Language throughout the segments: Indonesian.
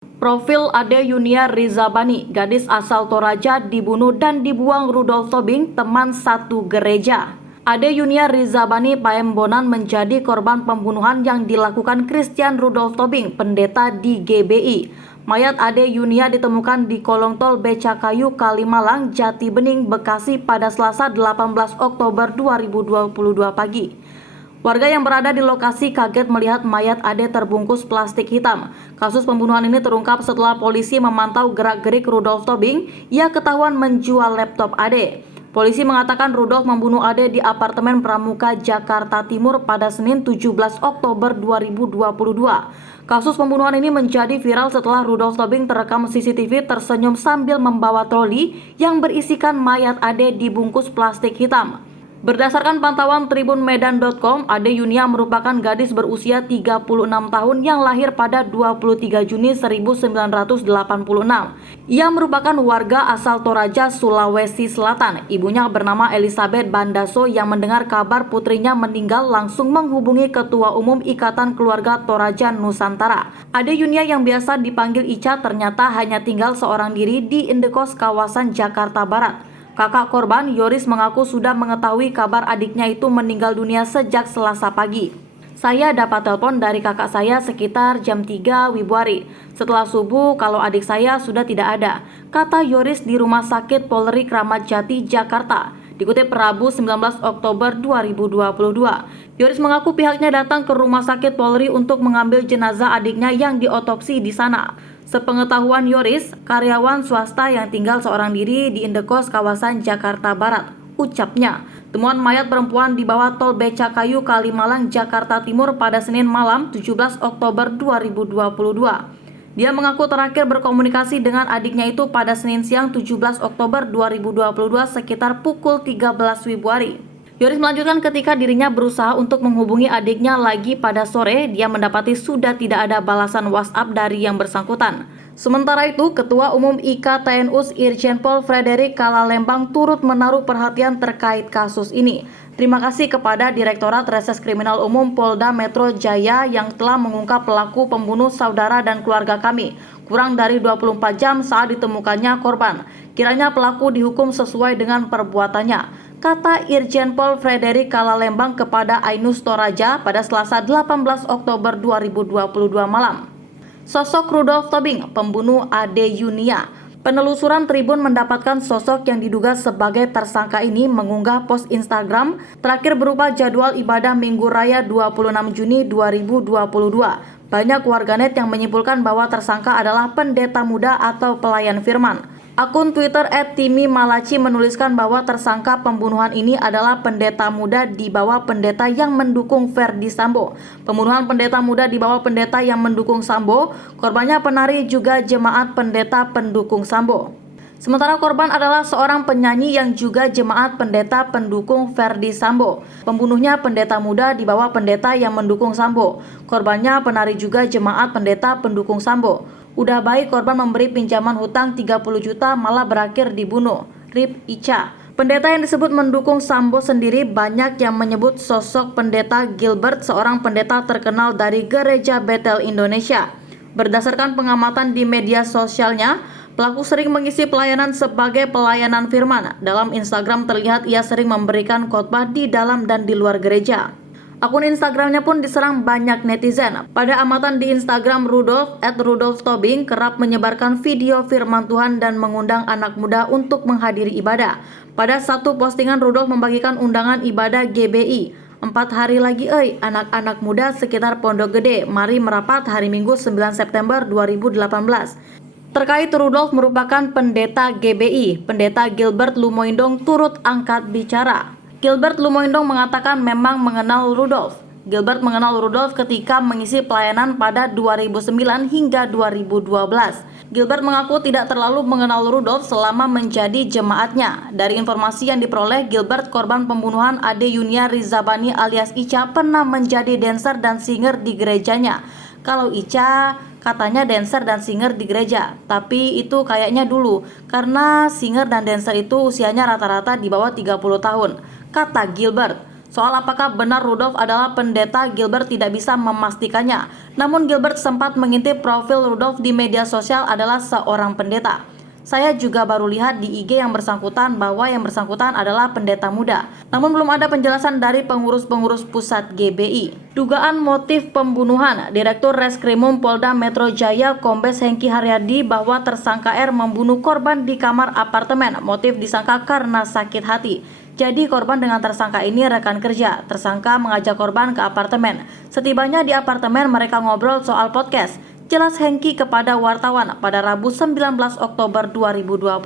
Profil Ade Yunia Rizabani, gadis asal Toraja, dibunuh dan dibuang Rudolf Tobing, teman satu gereja. Ade Yunia Rizabani Paembonan menjadi korban pembunuhan yang dilakukan Christian Rudolf Tobing, pendeta di GBI. Mayat Ade Yunia ditemukan di kolong tol Becakayu, Kalimalang, Jati Bening, Bekasi pada Selasa 18 Oktober 2022 pagi. Warga yang berada di lokasi kaget melihat mayat Ade terbungkus plastik hitam. Kasus pembunuhan ini terungkap setelah polisi memantau gerak-gerik Rudolf Tobing. Ia ketahuan menjual laptop Ade. Polisi mengatakan Rudolf membunuh Ade di apartemen Pramuka, Jakarta Timur pada Senin 17 Oktober 2022. Kasus pembunuhan ini menjadi viral setelah Rudolf Tobing terekam CCTV tersenyum sambil membawa troli yang berisikan mayat Ade dibungkus plastik hitam. Berdasarkan pantauan tribunmedan.com, Ade Yunia merupakan gadis berusia 36 tahun yang lahir pada 23 Juni 1986. Ia merupakan warga asal Toraja, Sulawesi Selatan. Ibunya bernama Elizabeth Bandaso yang mendengar kabar putrinya meninggal langsung menghubungi Ketua Umum Ikatan Keluarga Toraja Nusantara. Ade Yunia yang biasa dipanggil Ica ternyata hanya tinggal seorang diri di indekos kawasan Jakarta Barat. Kakak korban, Yoris, mengaku sudah mengetahui kabar adiknya itu meninggal dunia sejak Selasa pagi. Saya dapat telepon dari kakak saya sekitar jam 3 Wibuari. Setelah subuh kalau adik saya sudah tidak ada, kata Yoris di Rumah Sakit Polri Kramat Jati, Jakarta. Dikutip Rabu 19 Oktober 2022. Yoris mengaku pihaknya datang ke Rumah Sakit Polri untuk mengambil jenazah adiknya yang diotopsi di sana. Sepengetahuan Yoris, karyawan swasta yang tinggal seorang diri di indekos kawasan Jakarta Barat. Ucapnya, temuan mayat perempuan di bawah tol Becakayu, Kalimalang, Jakarta Timur pada Senin malam 17 Oktober 2022. Dia mengaku terakhir berkomunikasi dengan adiknya itu pada Senin siang 17 Oktober 2022 sekitar pukul 13 Wibuari. Yoris melanjutkan ketika dirinya berusaha untuk menghubungi adiknya lagi pada sore, dia mendapati sudah tidak ada balasan WhatsApp dari yang bersangkutan. Sementara itu, Ketua Umum IKTNUS Irjen Pol Frederick Kalalembang turut menaruh perhatian terkait kasus ini. Terima kasih kepada Direktorat Reses Kriminal Umum Polda Metro Jaya yang telah mengungkap pelaku pembunuh saudara dan keluarga kami. Kurang dari 24 jam saat ditemukannya korban. Kiranya pelaku dihukum sesuai dengan perbuatannya, kata Irjen Pol Frederick Kalalembang kepada Ainus Toraja pada Selasa 18 Oktober 2022 malam. Sosok Rudolf Tobing, pembunuh Ade Yunia. Penelusuran Tribun mendapatkan sosok yang diduga sebagai tersangka ini mengunggah post Instagram terakhir berupa jadwal ibadah Minggu Raya 26 Juni 2022. Banyak warganet yang menyimpulkan bahwa tersangka adalah pendeta muda atau pelayan firman. Akun Twitter @timimalaci menuliskan bahwa tersangka pembunuhan ini adalah pendeta muda di bawah pendeta yang mendukung Verdi Sambo. Pembunuhan pendeta muda di bawah pendeta yang mendukung Sambo, korbannya penari juga jemaat pendeta pendukung Sambo. Sementara korban adalah seorang penyanyi yang juga jemaat pendeta pendukung Verdi Sambo. Pembunuhnya pendeta muda di bawah pendeta yang mendukung Sambo. Korbannya penari juga jemaat pendeta pendukung Sambo. Udah baik korban memberi pinjaman hutang 30 juta malah berakhir dibunuh. RIP Ica. Pendeta yang disebut mendukung Sambo sendiri banyak yang menyebut sosok pendeta Gilbert, seorang pendeta terkenal dari Gereja Bethel Indonesia. Berdasarkan pengamatan di media sosialnya, pelaku sering mengisi pelayanan sebagai pelayanan firman. Dalam Instagram terlihat ia sering memberikan khotbah di dalam dan di luar gereja. Akun Instagramnya pun diserang banyak netizen. Pada amatan di Instagram Rudolf Tobing kerap menyebarkan video firman Tuhan dan mengundang anak muda untuk menghadiri ibadah. Pada satu postingan Rudolf membagikan undangan ibadah GBI. 4 hari lagi anak-anak muda sekitar Pondok Gede, mari merapat hari Minggu 9 September 2018. Terkait Rudolf merupakan pendeta GBI, pendeta Gilbert Lumoindong turut angkat bicara. Gilbert Lumoindong mengatakan memang mengenal Rudolf. Gilbert mengenal Rudolf ketika mengisi pelayanan pada 2009 hingga 2012. Gilbert mengaku tidak terlalu mengenal Rudolf selama menjadi jemaatnya. Dari informasi yang diperoleh, Gilbert, korban pembunuhan Ade Yunia Rizabani alias Ica, pernah menjadi dancer dan singer di gerejanya. Kalau Ica katanya dancer dan singer di gereja, tapi itu kayaknya dulu, karena singer dan dancer itu usianya rata-rata di bawah 30 tahun, kata Gilbert. Soal apakah benar Rudolf adalah pendeta, Gilbert tidak bisa memastikannya. Namun Gilbert sempat mengintip profil Rudolf di media sosial adalah seorang pendeta. Saya juga baru lihat di IG yang bersangkutan bahwa yang bersangkutan adalah pendeta muda. Namun belum ada penjelasan dari pengurus-pengurus pusat GBI. Dugaan motif pembunuhan, Direktur Reskrimum Polda Metro Jaya Kombes Hengki Haryadi bahwa tersangka R membunuh korban di kamar apartemen. Motif disangka karena sakit hati. Jadi korban dengan tersangka ini rekan kerja. Tersangka mengajak korban ke apartemen. Setibanya di apartemen mereka ngobrol soal podcast. Jelas Hengki kepada wartawan pada Rabu 19 Oktober 2022.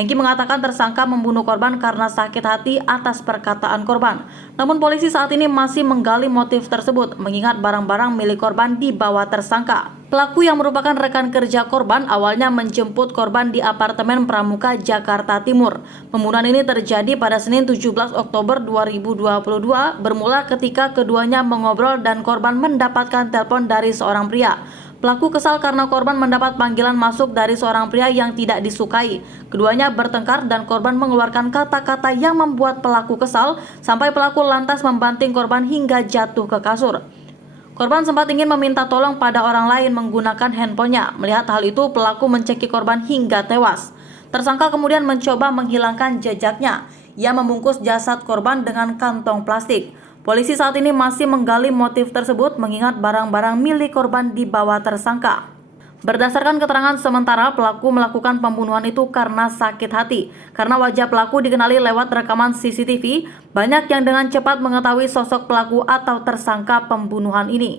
Hengki mengatakan tersangka membunuh korban karena sakit hati atas perkataan korban. Namun polisi saat ini masih menggali motif tersebut mengingat barang-barang milik korban dibawa tersangka. Pelaku yang merupakan rekan kerja korban awalnya menjemput korban di apartemen Pramuka, Jakarta Timur. Pembunuhan ini terjadi pada Senin 17 Oktober 2022 bermula ketika keduanya mengobrol dan korban mendapatkan telepon dari seorang pria. Pelaku kesal karena korban mendapat panggilan masuk dari seorang pria yang tidak disukai. Keduanya bertengkar dan korban mengeluarkan kata-kata yang membuat pelaku kesal sampai pelaku lantas membanting korban hingga jatuh ke kasur. Korban sempat ingin meminta tolong pada orang lain menggunakan handphonenya. Melihat hal itu, pelaku mencekik korban hingga tewas. Tersangka kemudian mencoba menghilangkan jejaknya. Ia membungkus jasad korban dengan kantong plastik. Polisi saat ini masih menggali motif tersebut mengingat barang-barang milik korban dibawa tersangka. Berdasarkan keterangan sementara, pelaku melakukan pembunuhan itu karena sakit hati. Karena wajah pelaku dikenali lewat rekaman CCTV, banyak yang dengan cepat mengetahui sosok pelaku atau tersangka pembunuhan ini.